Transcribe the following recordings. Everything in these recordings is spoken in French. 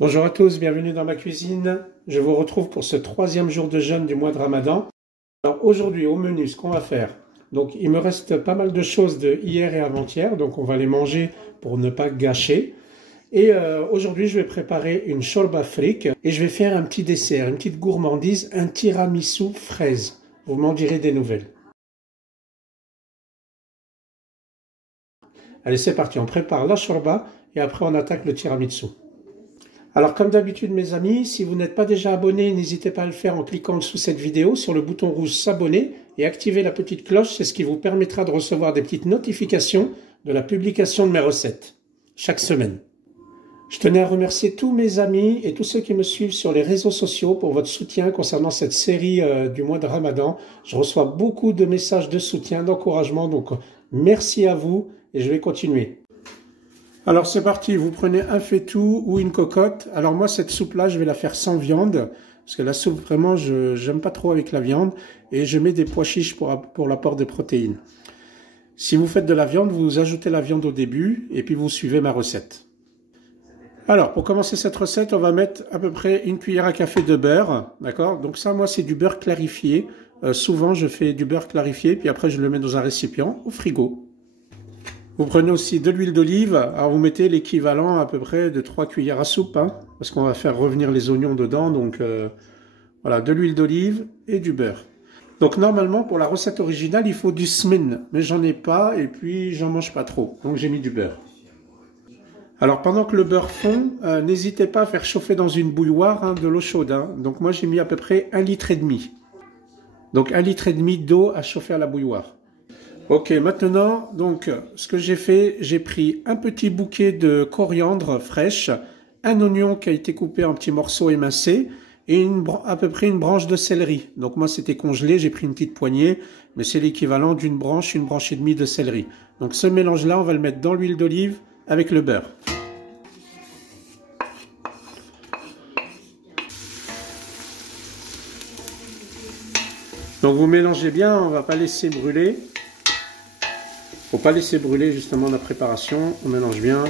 Bonjour à tous, bienvenue dans ma cuisine. Je vous retrouve pour ce troisième jour de jeûne du mois de Ramadan. Alors aujourd'hui au menu, ce qu'on va faire. Donc il me reste pas mal de choses de hier et avant-hier, donc on va les manger pour ne pas gâcher. Et aujourd'hui je vais préparer une shorba fric et je vais faire un petit dessert, une petite gourmandise, un tiramisu fraise. Vous m'en direz des nouvelles. Allez c'est parti, on prépare la shorba et après on attaque le tiramisu. Alors comme d'habitude mes amis, si vous n'êtes pas déjà abonné, n'hésitez pas à le faire en cliquant sous cette vidéo sur le bouton rouge s'abonner et activer la petite cloche, c'est ce qui vous permettra de recevoir des petites notifications de la publication de mes recettes, chaque semaine. Je tenais à remercier tous mes amis et tous ceux qui me suivent sur les réseaux sociaux pour votre soutien concernant cette série du mois de Ramadan. Je reçois beaucoup de messages de soutien, d'encouragement, donc merci à vous et je vais continuer. Alors c'est parti, vous prenez un faitout ou une cocotte. Alors moi cette soupe là je vais la faire sans viande, parce que la soupe vraiment je n'aime pas trop avec la viande, et je mets des pois chiches pour l'apport de protéines. Si vous faites de la viande, vous ajoutez la viande au début et puis vous suivez ma recette. Alors pour commencer cette recette, on va mettre à peu près une cuillère à café de beurre, d'accord? Donc ça moi c'est du beurre clarifié, souvent je fais du beurre clarifié puis après je le mets dans un récipient au frigo. Vous prenez aussi de l'huile d'olive, alors vous mettez l'équivalent à peu près de 3 cuillères à soupe, hein, parce qu'on va faire revenir les oignons dedans, donc voilà, de l'huile d'olive et du beurre. Donc normalement pour la recette originale il faut du smin, mais j'en ai pas et puis j'en mange pas trop, donc j'ai mis du beurre. Alors pendant que le beurre fond, n'hésitez pas à faire chauffer dans une bouilloire hein, de l'eau chaude, hein. Donc moi j'ai mis à peu près 1,5 litre. Donc 1,5 litre d'eau à chauffer à la bouilloire. Ok, maintenant, donc, ce que j'ai fait, j'ai pris un petit bouquet de coriandre fraîche, un oignon qui a été coupé en petits morceaux émincés, et à peu près une branche de céleri. Donc moi, c'était congelé, j'ai pris une petite poignée, mais c'est l'équivalent d'une branche et demie de céleri. Donc ce mélange-là, on va le mettre dans l'huile d'olive avec le beurre. Donc vous mélangez bien, on ne va pas laisser brûler. Faut pas laisser brûler justement la préparation, on mélange bien.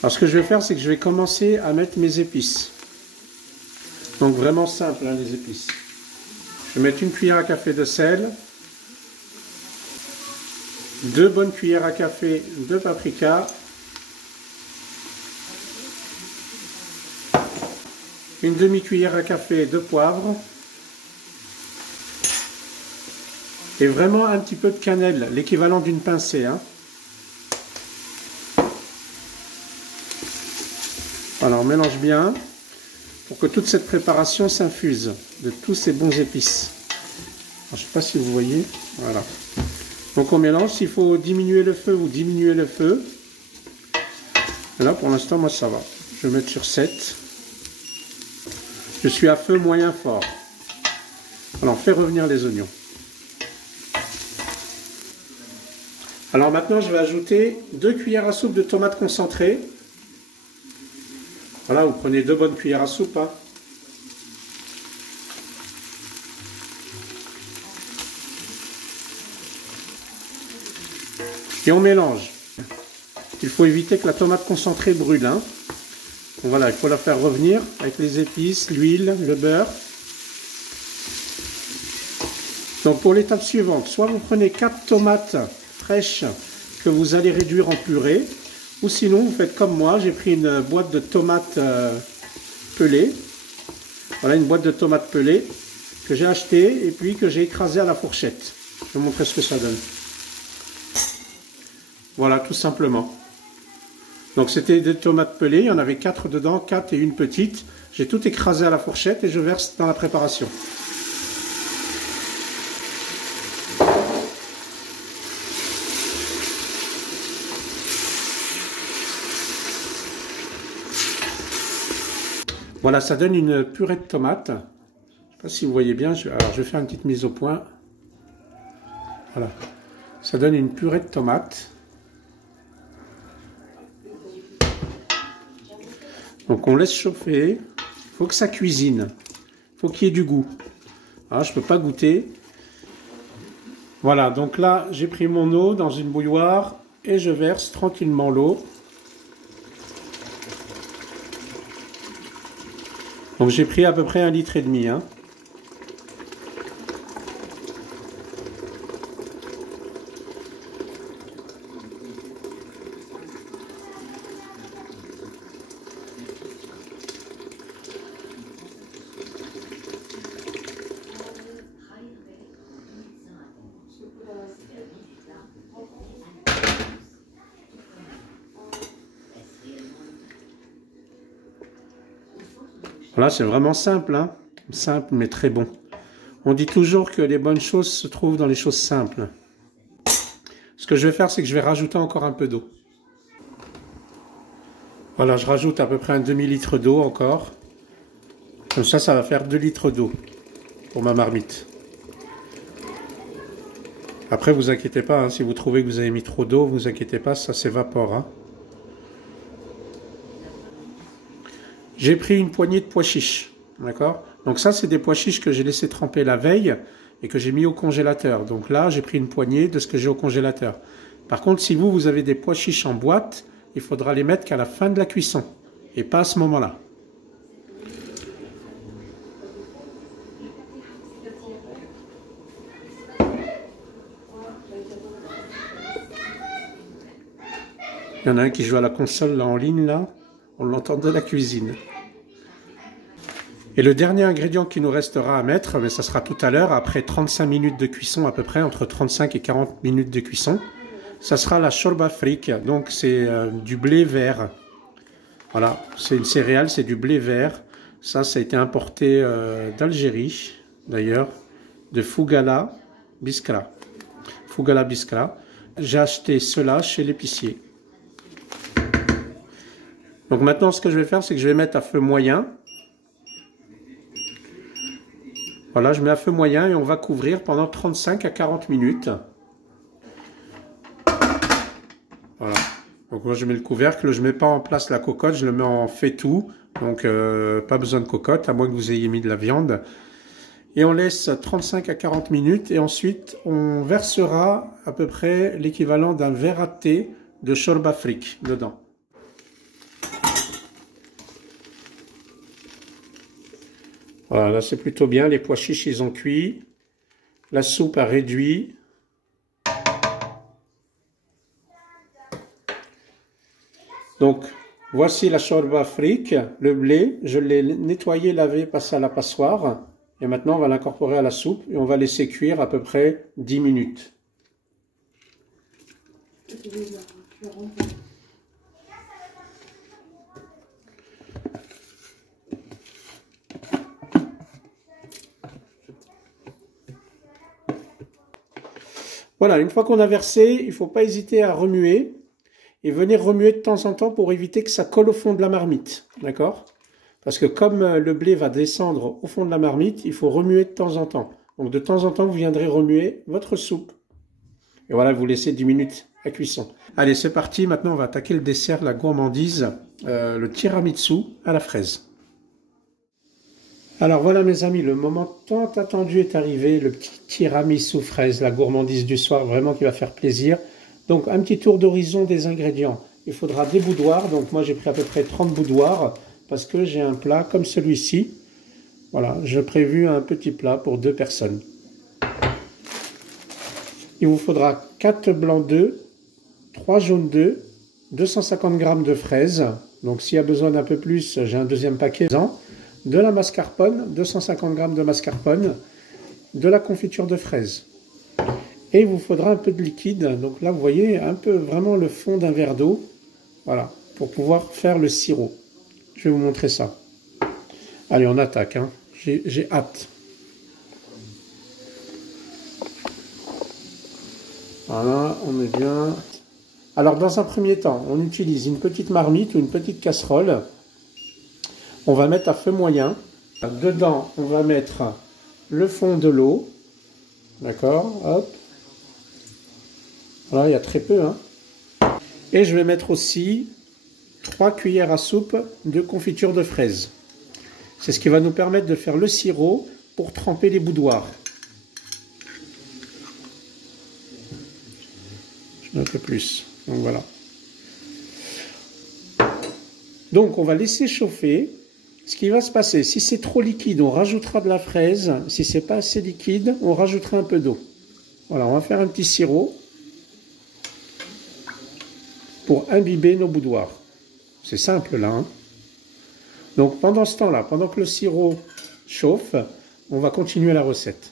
Alors ce que je vais faire, c'est que je vais commencer à mettre mes épices. Donc vraiment simple hein, les épices. Je vais mettre une cuillère à café de sel, 2 bonnes cuillères à café de paprika, une demi-cuillère à café de poivre, et vraiment un petit peu de cannelle, l'équivalent d'une pincée. Hein. Voilà, on mélange bien pour que toute cette préparation s'infuse de tous ces bons épices. Alors, je ne sais pas si vous voyez. Voilà. Donc on mélange, s'il faut diminuer le feu, vous diminuez le feu. Et là pour l'instant, moi ça va. Je vais mettre sur 7. Je suis à feu moyen fort. Alors on fait revenir les oignons. Alors maintenant, je vais ajouter 2 cuillères à soupe de tomates concentrées. Voilà, vous prenez 2 bonnes cuillères à soupe. Hein. Et on mélange. Il faut éviter que la tomate concentrée brûle. Hein. Donc voilà, il faut la faire revenir avec les épices, l'huile, le beurre. Donc pour l'étape suivante, soit vous prenez 4 tomates fraîches que vous allez réduire en purée, ou sinon vous faites comme moi, j'ai pris une boîte de tomates pelées. Voilà une boîte de tomates pelées que j'ai achetée et puis que j'ai écrasée à la fourchette. Je vais vous montrer ce que ça donne. Voilà, tout simplement. Donc c'était des tomates pelées, il y en avait 4 dedans, 4 et une petite. J'ai tout écrasé à la fourchette et je verse dans la préparation. Voilà, ça donne une purée de tomates. Je ne sais pas si vous voyez bien. Alors, je vais faire une petite mise au point. Voilà. Ça donne une purée de tomates. Donc, on laisse chauffer. Il faut que ça cuisine. Il faut qu'il y ait du goût. Alors, je ne peux pas goûter. Voilà, donc là, j'ai pris mon eau dans une bouilloire et je verse tranquillement l'eau. Donc j'ai pris à peu près 1,5 litre, hein. Voilà, c'est vraiment simple, hein. Simple mais très bon. On dit toujours que les bonnes choses se trouvent dans les choses simples. Ce que je vais faire, c'est que je vais rajouter encore un peu d'eau. Voilà, je rajoute à peu près un demi-litre d'eau encore. Comme ça va faire 2 litres d'eau pour ma marmite. Après, vous inquiétez pas, hein, si vous trouvez que vous avez mis trop d'eau, vous inquiétez pas, ça s'évapore. Hein. J'ai pris une poignée de pois chiches, d'accord? Donc ça, c'est des pois chiches que j'ai laissé tremper la veille et que j'ai mis au congélateur. Donc là, j'ai pris une poignée de ce que j'ai au congélateur. Par contre, si vous avez des pois chiches en boîte, il faudra les mettre qu'à la fin de la cuisson et pas à ce moment-là. Il y en a un qui joue à la console là en ligne, là. On l'entend de la cuisine. Et le dernier ingrédient qui nous restera à mettre, mais ça sera tout à l'heure, après 35 minutes de cuisson à peu près, entre 35 et 40 minutes de cuisson, ça sera la shorba frik, donc c'est du blé vert. Voilà, c'est une céréale, c'est du blé vert. Ça a été importé d'Algérie, d'ailleurs, de Fougala Biskra. Fougala Biskra. J'ai acheté cela chez l'épicier. Donc maintenant, ce que je vais faire, c'est que je vais mettre à feu moyen. Voilà, je mets à feu moyen et on va couvrir pendant 35 à 40 minutes. Voilà. Donc moi, je mets le couvercle. Je ne mets pas en place la cocotte, je le mets en faitout. Donc pas besoin de cocotte, à moins que vous ayez mis de la viande. Et on laisse 35 à 40 minutes. Et ensuite, on versera à peu près l'équivalent d'un verre à thé de shorba frik dedans. Voilà, là c'est plutôt bien, les pois chiches ils ont cuit, la soupe a réduit. Donc voici la shorba frik, le blé, je l'ai nettoyé, lavé, passé à la passoire. Et maintenant on va l'incorporer à la soupe et on va laisser cuire à peu près 10 minutes. Voilà, une fois qu'on a versé, il ne faut pas hésiter à remuer et venir remuer de temps en temps pour éviter que ça colle au fond de la marmite, d'accord? Parce que comme le blé va descendre au fond de la marmite, il faut remuer de temps en temps. Donc de temps en temps, vous viendrez remuer votre soupe. Et voilà, vous laissez 10 minutes à cuisson. Allez, c'est parti. Maintenant, on va attaquer le dessert, la gourmandise, le tiramisu à la fraise. Alors voilà mes amis, le moment tant attendu est arrivé, le petit tiramisu fraise, la gourmandise du soir, vraiment qui va faire plaisir. Donc un petit tour d'horizon des ingrédients. Il faudra des boudoirs, donc moi j'ai pris à peu près 30 boudoirs parce que j'ai un plat comme celui-ci. Voilà, j'ai prévu un petit plat pour 2 personnes. Il vous faudra 4 blancs d'œufs, 3 jaunes d'œufs, 250 g de fraises. Donc s'il y a besoin d'un peu plus, j'ai un deuxième paquet. De la mascarpone, 250 g de mascarpone, de la confiture de fraises. Et il vous faudra un peu de liquide. Donc là, vous voyez un peu vraiment le fond d'un verre d'eau. Voilà, pour pouvoir faire le sirop. Je vais vous montrer ça. Allez, on attaque. Hein. J'ai hâte. Voilà, on est bien. Alors, dans un premier temps, on utilise une petite marmite ou une petite casserole. On va mettre à feu moyen. Dedans, on va mettre le fond de l'eau. D'accord, hop. Voilà, il y a très peu. Hein. Et je vais mettre aussi 3 cuillères à soupe de confiture de fraises. C'est ce qui va nous permettre de faire le sirop pour tremper les boudoirs. Je mets un peu plus. Donc voilà. Donc on va laisser chauffer. Ce qui va se passer, si c'est trop liquide, on rajoutera de la fraise. Si c'est pas assez liquide, on rajoutera un peu d'eau. Voilà, on va faire un petit sirop pour imbiber nos boudoirs. C'est simple là, hein. Donc pendant ce temps-là, pendant que le sirop chauffe, on va continuer la recette.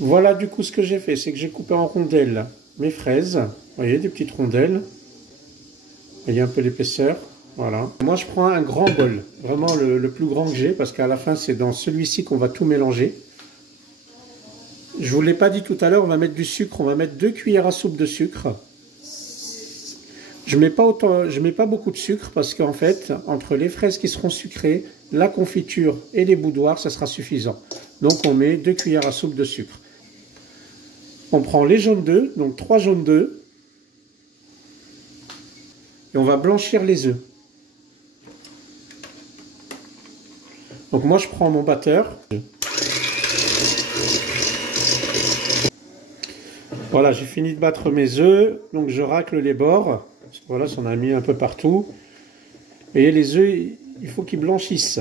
Voilà du coup ce que j'ai fait, c'est que j'ai coupé en rondelles mes fraises. Vous voyez, des petites rondelles. Vous voyez un peu l'épaisseur. Voilà. Moi je prends un grand bol, vraiment le plus grand que j'ai, parce qu'à la fin c'est dans celui-ci qu'on va tout mélanger. Je ne vous l'ai pas dit tout à l'heure, on va mettre du sucre, on va mettre 2 cuillères à soupe de sucre. Je mets pas beaucoup de sucre parce qu'en fait, entre les fraises qui seront sucrées, la confiture et les boudoirs, ça sera suffisant. Donc on met 2 cuillères à soupe de sucre. On prend les jaunes d'œufs, donc 3 jaunes d'œufs. Et on va blanchir les œufs. Donc moi je prends mon batteur. Voilà, j'ai fini de battre mes œufs, donc je racle les bords. Voilà, ça en a mis un peu partout. Et les œufs, il faut qu'ils blanchissent.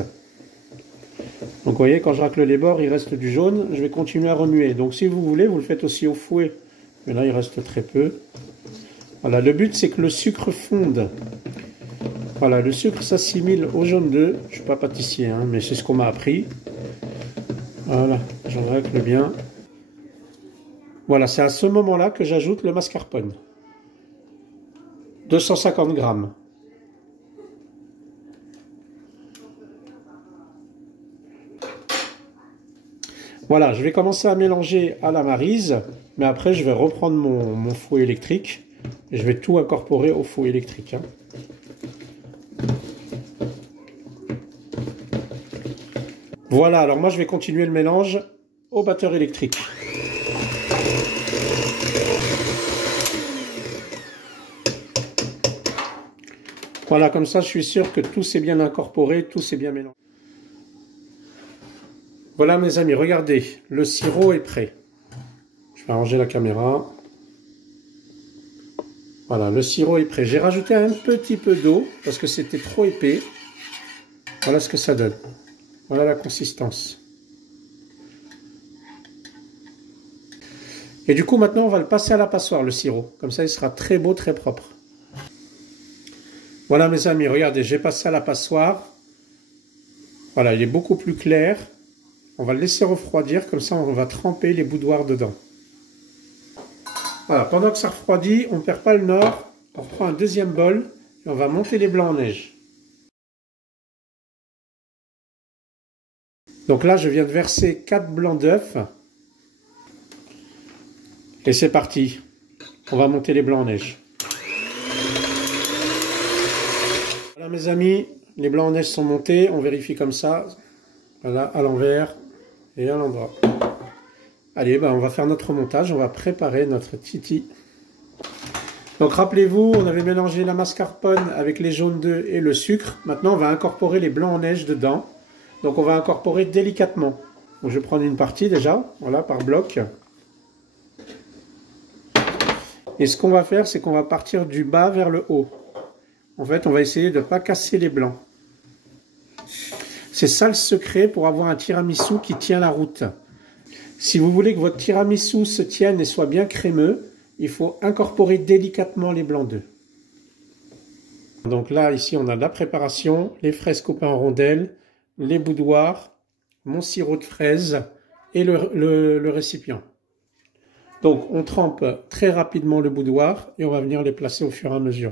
Donc vous voyez, quand je racle les bords, il reste du jaune. Je vais continuer à remuer. Donc si vous voulez, vous le faites aussi au fouet. Mais là, il reste très peu. Voilà, le but, c'est que le sucre fonde. Voilà, le sucre s'assimile au jaune d'œuf. Je ne suis pas pâtissier, hein, mais c'est ce qu'on m'a appris. Voilà, j'en racle bien. Voilà, c'est à ce moment-là que j'ajoute le mascarpone. 250 grammes. Voilà, je vais commencer à mélanger à la maryse, mais après je vais reprendre mon fouet électrique et je vais tout incorporer au fouet électrique, hein. Voilà, alors moi je vais continuer le mélange au batteur électrique. Voilà, comme ça je suis sûr que tout s'est bien incorporé, tout s'est bien mélangé. Voilà mes amis, regardez, le sirop est prêt. Je vais arranger la caméra. Voilà, le sirop est prêt. J'ai rajouté un petit peu d'eau parce que c'était trop épais. Voilà ce que ça donne. Voilà la consistance. Et du coup, maintenant, on va le passer à la passoire, le sirop. Comme ça, il sera très beau, très propre. Voilà mes amis, regardez, j'ai passé à la passoire. Voilà, il est beaucoup plus clair. On va le laisser refroidir, comme ça, on va tremper les boudoirs dedans. Voilà, pendant que ça refroidit, on ne perd pas le nord. On reprend un deuxième bol et on va monter les blancs en neige. Donc là, je viens de verser 4 blancs d'œufs. Et c'est parti. On va monter les blancs en neige. Voilà mes amis, les blancs en neige sont montés. On vérifie comme ça. Voilà, à l'envers et à l'endroit. Allez, on va faire notre montage. On va préparer notre titi. Donc rappelez-vous, on avait mélangé la mascarpone avec les jaunes d'œufs et le sucre. Maintenant, on va incorporer les blancs en neige dedans. Donc on va incorporer délicatement. Donc, je vais prendre une partie déjà, voilà, par bloc. Et ce qu'on va faire, c'est qu'on va partir du bas vers le haut. En fait, on va essayer de ne pas casser les blancs. C'est ça le secret pour avoir un tiramisu qui tient la route. Si vous voulez que votre tiramisu se tienne et soit bien crémeux, il faut incorporer délicatement les blancs d'œufs. Donc là, ici, on a la préparation, les fraises coupées en rondelles, les boudoirs, mon sirop de fraise et le récipient. Donc, on trempe très rapidement le boudoir et on va venir les placer au fur et à mesure.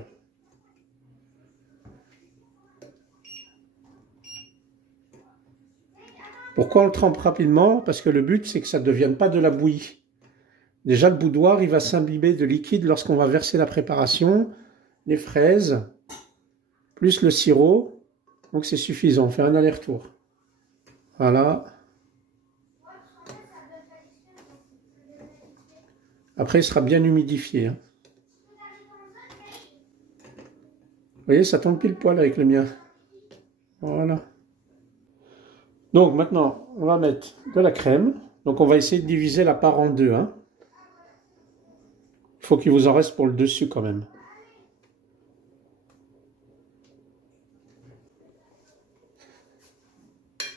Pourquoi on le trempe rapidement? Parce que le but, c'est que ça ne devienne pas de la bouillie. Déjà, le boudoir, il va s'imbiber de liquide lorsqu'on va verser la préparation, les fraises, plus le sirop. Donc, c'est suffisant. On fait un aller-retour. Voilà. Après, il sera bien humidifié, hein. Vous voyez, ça tombe pile poil avec le mien. Voilà. Donc, maintenant, on va mettre de la crème. Donc, on va essayer de diviser la part en deux, hein. Il faut qu'il vous en reste pour le dessus quand même.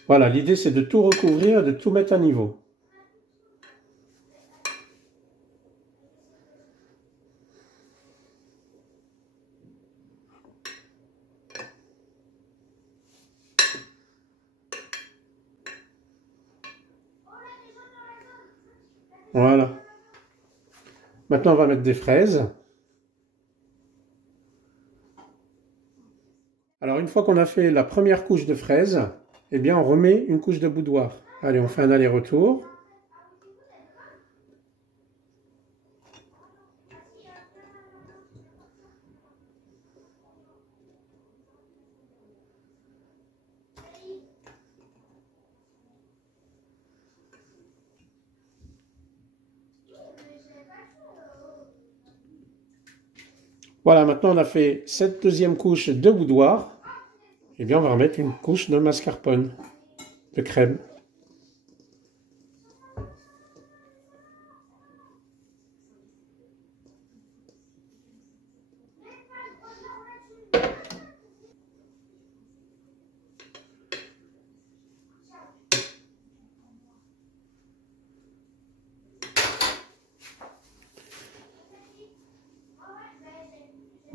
Voilà, l'idée c'est de tout recouvrir, de tout mettre à niveau. Voilà. Maintenant, on va mettre des fraises. Alors, une fois qu'on a fait la première couche de fraises, eh bien, on remet une couche de boudoir. Allez, on fait un aller-retour. Voilà, maintenant on a fait cette deuxième couche de boudoir. Eh bien, on va remettre une couche de mascarpone, de crème.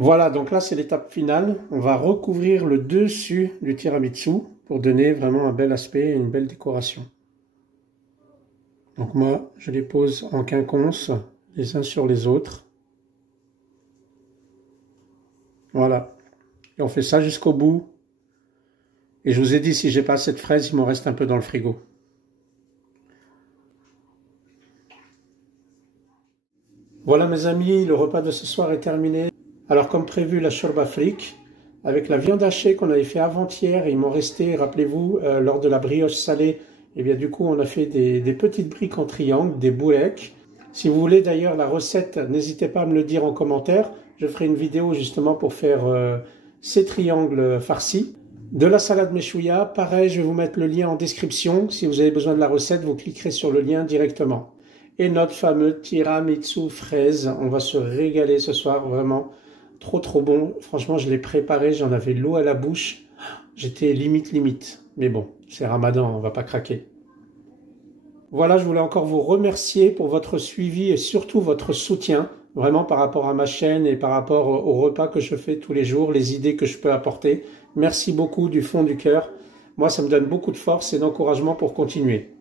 Voilà, donc là c'est l'étape finale. On va recouvrir le dessus du tiramisu pour donner vraiment un bel aspect et une belle décoration. Donc moi, je les pose en quinconce, les uns sur les autres. Voilà. Et on fait ça jusqu'au bout. Et je vous ai dit, si j'ai pas assez de fraises, il m'en reste un peu dans le frigo. Voilà mes amis, le repas de ce soir est terminé. Alors comme prévu, la shorba fric, avec la viande hachée qu'on avait fait avant-hier, et il m'en restait, rappelez-vous, lors de la brioche salée, et bien du coup on a fait des petites briques en triangle, des boureks. Si vous voulez d'ailleurs la recette, n'hésitez pas à me le dire en commentaire, je ferai une vidéo justement pour faire ces triangles farcis. De la salade meshouya, pareil, je vais vous mettre le lien en description, si vous avez besoin de la recette, vous cliquerez sur le lien directement. Et notre fameux tiramisu fraise, on va se régaler ce soir, vraiment. Trop bon, franchement je l'ai préparé, j'en avais l'eau à la bouche, j'étais limite, mais bon, c'est Ramadan, on va pas craquer. Voilà, je voulais encore vous remercier pour votre suivi et surtout votre soutien, vraiment par rapport à ma chaîne et par rapport aux repas que je fais tous les jours, les idées que je peux apporter. Merci beaucoup du fond du cœur, moi ça me donne beaucoup de force et d'encouragement pour continuer.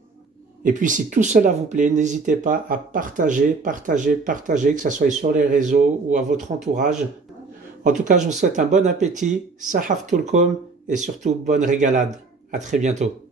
Et puis si tout cela vous plaît, n'hésitez pas à partager, que ce soit sur les réseaux ou à votre entourage. En tout cas, je vous souhaite un bon appétit, sahaf tulkum et surtout bonne régalade. À très bientôt.